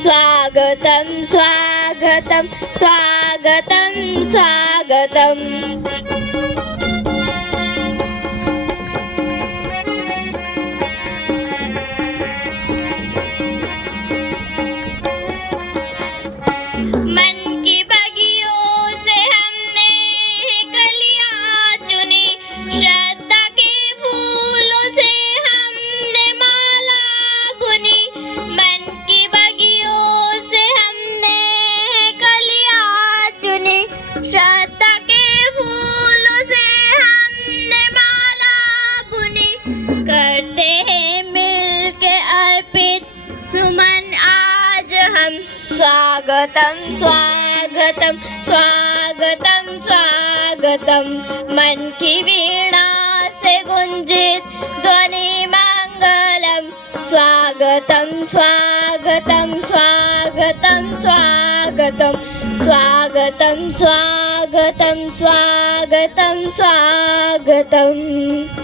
स्वागतं स्वागतं स्वागतं स्वागतम्। मन की बगियों से हमने कलियां चुनी, श्रद्धा के फूलों से हमने माला बुनी। मन की बगियों से हमने कलियां चुनी, श्रद्धा के फूलों से हमने माला बुनी। करते हैं मिलके अर्पित सुमन आज हम, स्वागतं स्वागतं स्वागतं स्वागतं। मन की वीणा से गुंजित ध्वनि मंगलम, स्वागतं स्वागतं स्वागतं स्वागतं स्वागतं स्वागतं स्वागतं स्वागतम्।